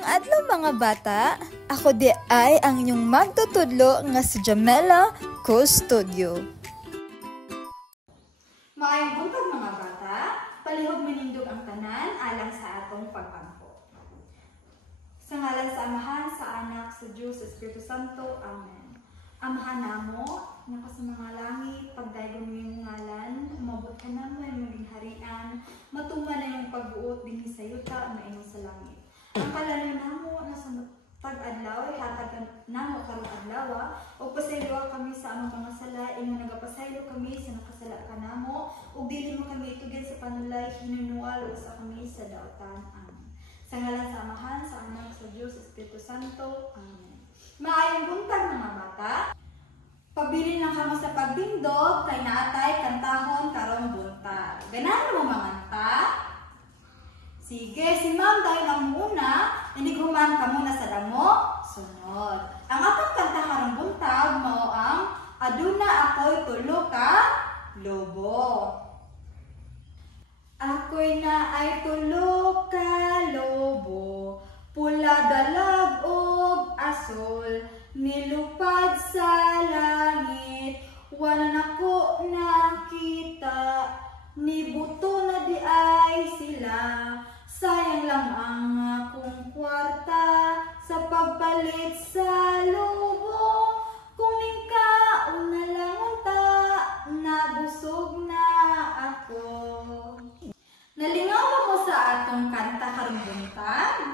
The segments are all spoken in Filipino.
Mayong adlaw mga bata, ako di ay ang inyong magtutudlo nga si Jamela Custodio. Maayong buntag mga bata, palihog manindog ang tanan alang sa atong pag-ampo. Sa ngalan sa Amahan, sa Anak, sa Diyos, sa Espiritu Santo. Amen. Amahan namo, nga sa mga langit, pagdaygon mo yung ngalan, umabot ka na mo yung maging harian, matuman na yung pagbuot din sa yuta, maingon sa langit. Ang kalalo namo na sa tag-adlaw, hatag namo karong adlaw, o pasaylo kami sa among mga sala, imo nagapasaylo kami sa nakasala ka namo, ug dili mo kami itugyan sa panulay, hinunual o sa kami sa daotan. Amen. Sa ngalan sa Amahan, sa Anak, sa Diyos, sa Espiritu Santo. Amen. Maayong buntag mga bata. Pabilin lang kamo sa pagdindog, kay naatay kantahon karong buntag. Ganahan mo manganta? Sige, si Ma'am dahil ang muna, hindi kuman ka muna sa damo, sunod. Ang atong kanta karong buntag, mao ang Aduna ako'y tulo ka lobo. Ako'y na ay tulo ka lobo, pula dalag og asol, nilupad sa langit, wala nako nakita, nibuto na di ay sila. Sayang lang ang akong kwarta sa pagpalit sa lobo, kung ikaw na lang unta, nabusog na ako. Nalingaw mo sa atong kanta karong buntag?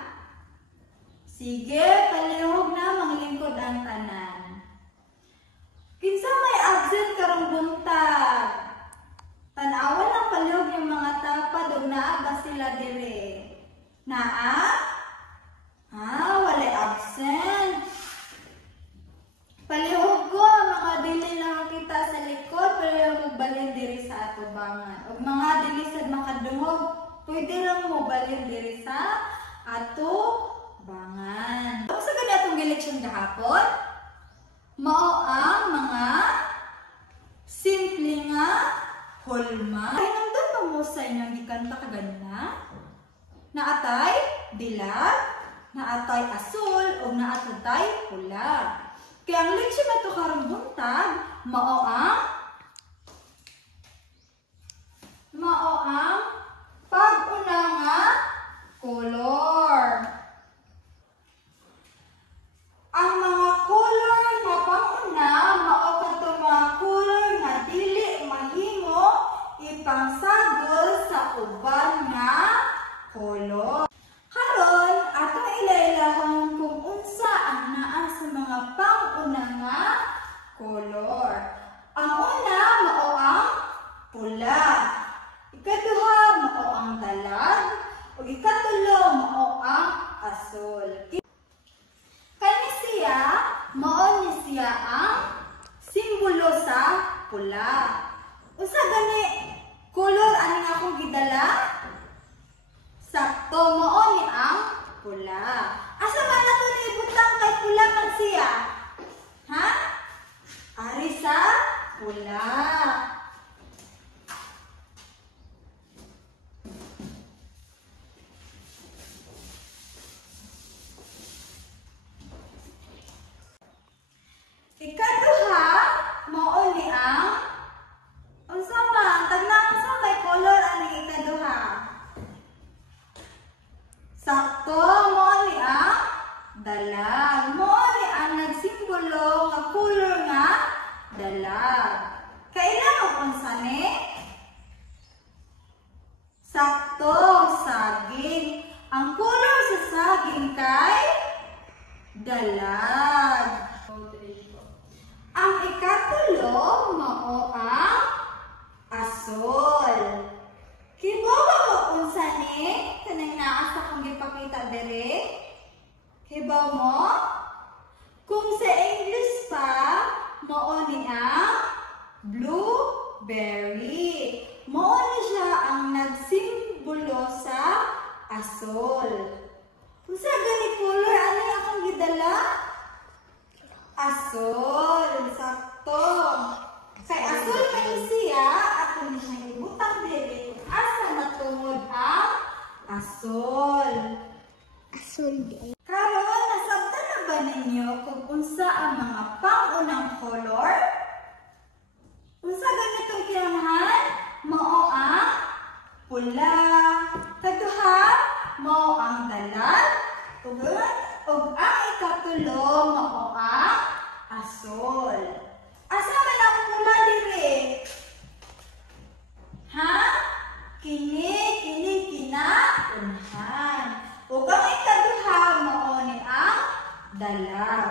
Sige, palihog na mga lingkod ang tanan. Kinsa may absent karong buntag? Tanawan ang palihog yung mga tapad o naa ba sila dire? Naa? Walay absent. Palihog ko, mga dili na makita sa likod, palihog mo balin diri sa atubangan. O mga dili sad makadungog, pwede lang mo balin diri sa atubangan. Sa ganyan itong eleksyon kahapon, mao ang mga simple nga hulma. Ay, nandun pa mo sa inyong gikanta kaganina? Naatay dilag, naatay asul, o naatay pula. Kaya ang leksyon na ito karong buntag, mao ang pag-una nga color. Ang mga color nga pang-una, mao kadtong mga color nga dili mahimo ipangsagol sa uban nga color. Karon, atong ilailahon kung unsa ang naa sa mga pang-una nga color. Ang una, mao ang pula. Ikaduha, mao ang dalag. Ug ikatulo, mao ang asul. Kani siya, mao ni siya ang simbolo sa pula. Usa gani color ani nga akong gidala? Sakto, mao ni ang pula. Asa man nato ni butang kay pula man siya? Ha? Ari sa pula. Ikaduha, mao ni ang unsa man tagna sa may color ani ikaduha? Sakto, mao ni ang dalag. Mao ni ang nagsimbolo nga color nga dalag. Kailan og unsa ni? Sakto, saging. Ang color sa saging kay dalag. Ang ikatulo, mao ang asol. Kibawa mo unsa ni? Kanang naa sa kong gipakita dere? Kibaw mo? Kung sa English pa, mao ni ang blueberry. Mao ni siya ang nagsimbolo sa asol. Unsa gani color ani akong gidala? Asol, sakto. Kay asol man siya, ato ni siya ibutang dili. Asa matungod ang asol? Asol. ninyo kung unsa ang mga pangunang color? Unsa ganitong kinamahan? Mao ang pula. Kaduha, mao ang dalag. Ug ang ikatulo, mao ang asol. Asa man ang pula diri? Ha? Kini kinaunahan. Ug ang ikaduha, mao ni ang dalag.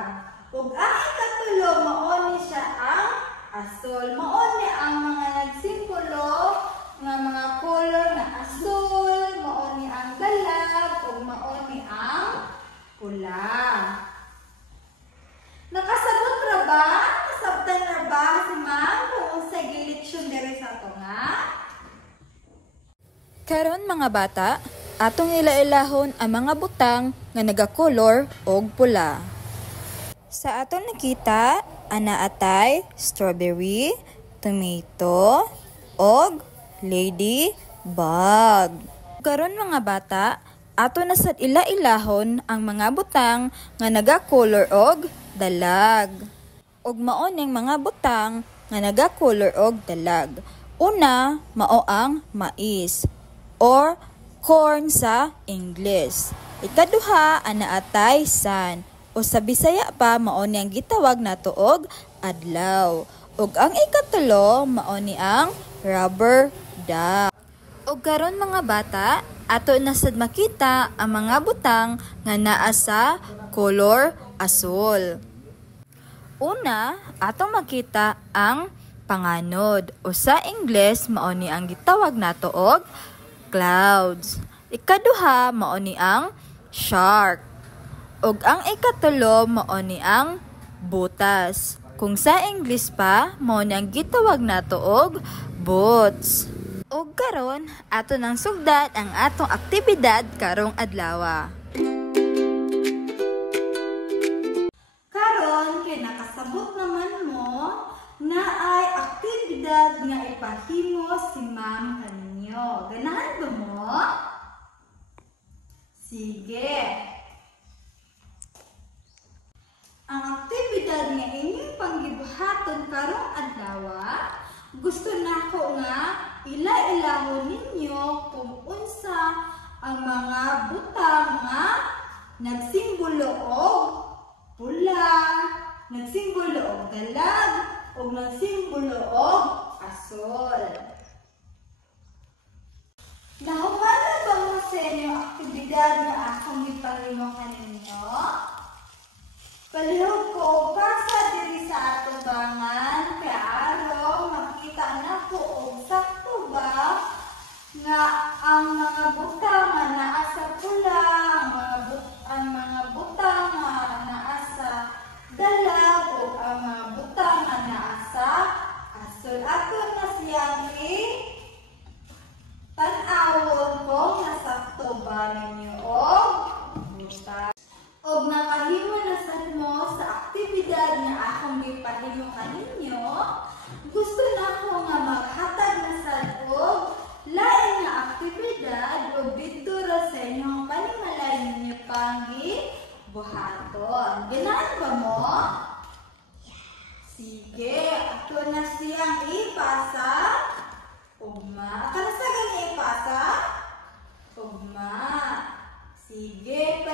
Ug ang ikatulo, mao ni siya ang asol. Mao ni ang mga nagsimbolo nga mga color na asol, mao ni ang dalag, ug mao ni ang pula. Nakasabot ra ba? Nasabtan ra ba si ma'am kung unsay gileksyon diri sa ato nga? Karon mga bata, atong ila-ilahon ang mga butang nga nagakolor og pula. Sa aton nakita, ana atay strawberry, tomato, og ladybug. Karon mga bata, ato na sad ila-ilahon ang mga butang nga nagakolor og dalag. Ug mao ning mga butang nga nagakolor og dalag. Una, mao ang mais or corn sa English. Ikaduha, ana atay sun. O sa Bisaya pa, mao ni ang gitawag nato og adlaw. Ug ang ikatulo, mao ni ang rubber duck. Ug karon mga bata, ato na sad makita ang mga butang nga naa sa color asol. Una, atong makita ang panganod o sa English mao ni ang gitawag nato og clouds. Ikaduha, mao ni ang shark. Ug ang ikatulo, mao ni ang butas. Kung sa English pa, mao ni ang gitawag nato og boats. Ug karon, ato nang sugdat ang atong aktibidad karong adlaw. Karon kay nakasabot naman mo na ay aktibidad nga ipahimo si ma'am kaninyo. Ganahan ba mo? Sige. Ang aktibidad nga inyong panggibuhaton karong adlaw, gusto nako nga ila-ilahon ninyo kung unsa ang mga butang nga nagsimbolo og pula, nagsimbolo og dalag, ug nagsimbolo og asol. Nahuman na ba mo sa inyo aktibidad nga akong ipahimo kaninyo? Palihog ko og basa diri sa ato bangan kay araw makita na ko og sakto ba nga ang mga butang nga naa sa pula, ang mga butang nga naa sa dalag ug ang mga butang nga naa sa asol. Ato na siyang tan-awon ko nga sakto ba ninyo og butang. Og nakahimo na sad mo sa aktibidad nga akong gipahimo kaninyo, gusto na ko nga maghatag na sad og lain nga aktibidad og didto ra sa inyong panimalay ninyo panggibuhaton. Ganahan ba mo? Sige, ato na siyang ipasa. Ugma. Aka na sa gani ipasa? Ugma. Sige,